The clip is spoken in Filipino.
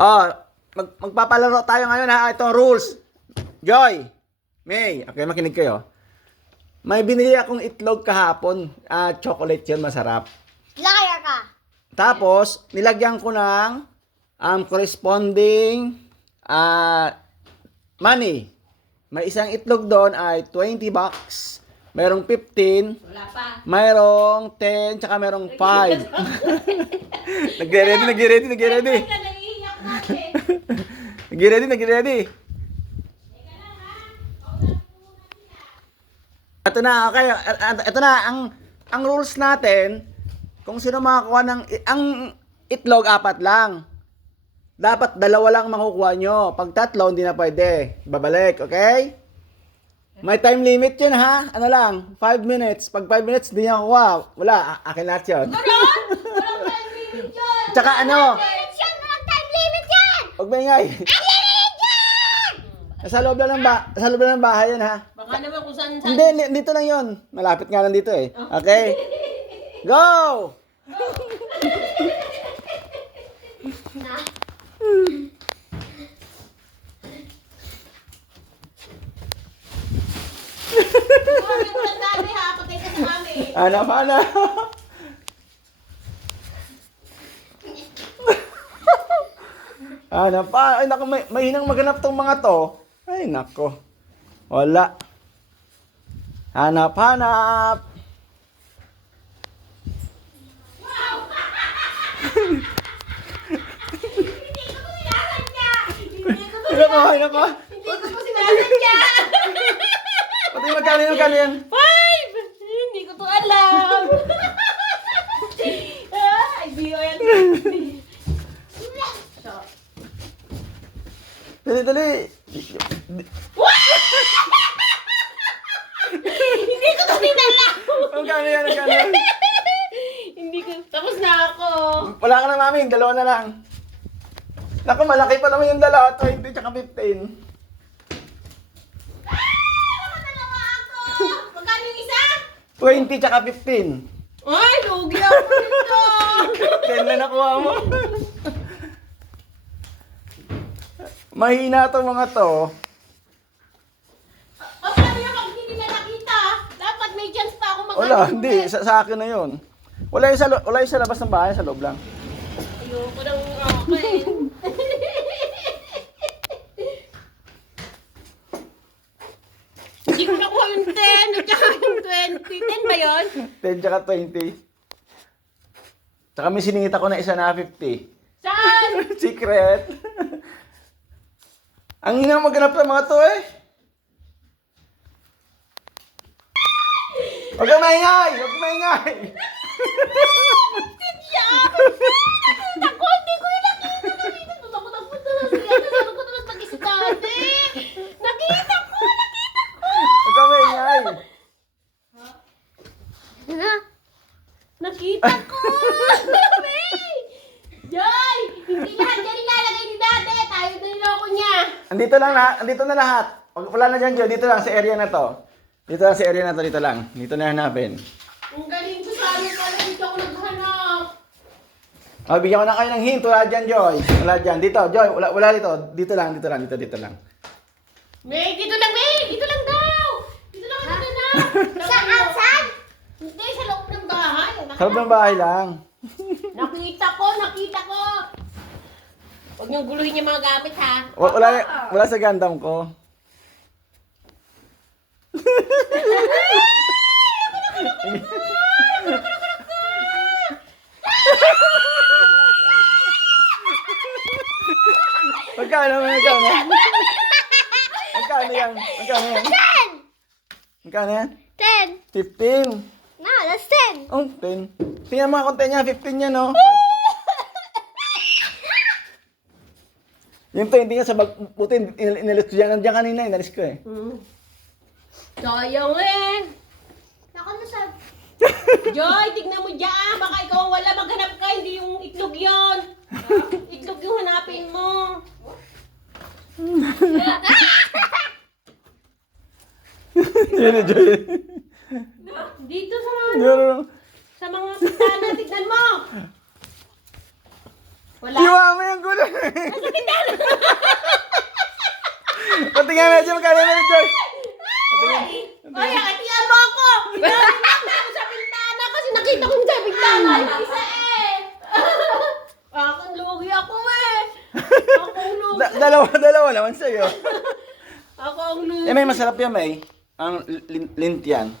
Oh, magpapalaro tayo ngayon ha. Itong rules. Joy, May, okay, makinig kayo. May binili akong itlog kahapon. Chocolate yun, masarap. Liar ka. Tapos, nilagyan ko ng corresponding money. May isang itlog doon ay 20 bucks. Mayroong 15. Wala pa. Mayroong 10, tsaka mayroong 5. Nagre-ready. Ay, ka naiiyak natin. Nagre-ready. Ito na, okay. Ito na, ang rules natin, kung sino makakuha ng, ang itlog, 4 lang. Dapat 2 lang makukuha nyo. Pag 3, hindi na pwede. Babalik, okay? May time limit yun, ha? Ano lang, 5 minutes. Pag 5 minutes, hindi nyo makuha. Wala, akin lahat yun. Ganon? Walang time limit yun. Tsaka ano, Limit yan! Walang time limit yan! huwag maingay. Limit yan! Sa loob lang ng bahay yan, ha? Baka naman kung saan. Hindi, dito lang yun. Malapit nga lang dito eh. Okay? Go! Kami walang dami ha. Patay ka sa amin. Hanap. Hanap pa. Ay, naku, may hinang maganap tong mga to. Ay, nako. Wala. Hanap. Ay, nako. Hindi ko po sinasadya. Pati magkano yan? 5! Hindi ko to alam. Ay, biyo yan. So, Dali. hindi ko to sinalaw. Magkano yan? Hindi ko. Tapos na ako. Wala ka na, mami. 2 na lang. Naku, malaki pa naman yung 2. 20 tsaka 15. Nakadalawa ako. Magkano yung isa? 20 tsaka 15. Ay, lugi ako nito. 10 na nakuha mo. Mahina to mga to. O, sabi niya pag hindi na nakita, dapat may chance pa ako mag-ano. Wala, hindi. Sa akin na yun. Wala yung sa labas ng bahay, sa loob lang. Ayoko nang akin. Hindi ko nakuha yung 10 at saka yung 20. 10 ba yun? 10 tsaka 20. Tsaka may siningit ako na isa na 50. Saan? Secret. Ang hinang maghanap ng mga to eh. Huwag kang maingay! Ako, hindi ko yung nakita. Takot-takot na lang siya. Nasarap ko naman mag-isip dati. Nakita ko! Huwag kang maingay! Nakita ko! May! Joy! Hindi lahat yan ilalagay ni dati. Tayo na niloko niya. Andito na lahat. Wala na dyan, Joe. Dito lang, sa area na to. Dito lang. Dito na hanapin. Ang galing ko sa amin pala. Dito ako naghanap. Bigyan ko na kayo ng hint. Wala dyan, Joy. Wala dyan. Dito, Joy. Wala dito. Dito lang. May! Dito lang, May! Dito lang daw! Dito lang ako naghanap. Saan? Hindi, sa loob ng bahay. Sa loob ng bahay lang. Nakita ko! Huwag niyong guluhin yung mga gamit, ha? Wala sa gandam ko. Magkano yan? Magkano yan? 10. 15. No, that's 10. Oh, 10. Tingnan mo ang konti niya, 15 yan, no? Yung 20 niya sa buti, inalis ko dyan. Nandiyan kanina, inalis ko eh. Sayang eh. Naka mo sa... Joy, tignan mo dyan. Baka ikaw ang wala maghanap ka. Hindi yung itlog yon. Itlog yung hanapin mo. Yan na, Joy. Dito sa mga, No. sa mga pintana. Tignan mo. Wala. Iwa mo yung gulo. Pati nga medyo magkano na Joy. Ay, atiyan mo ako! Pinagin ako sa bintana kasi nakita ko sa bintana. Yung isa eh. Akong lugi ako eh. Akong lugi. Dalawa naman sa'yo. Ako ang lugi. Eh, may masarap yan, may. Ang lint yan.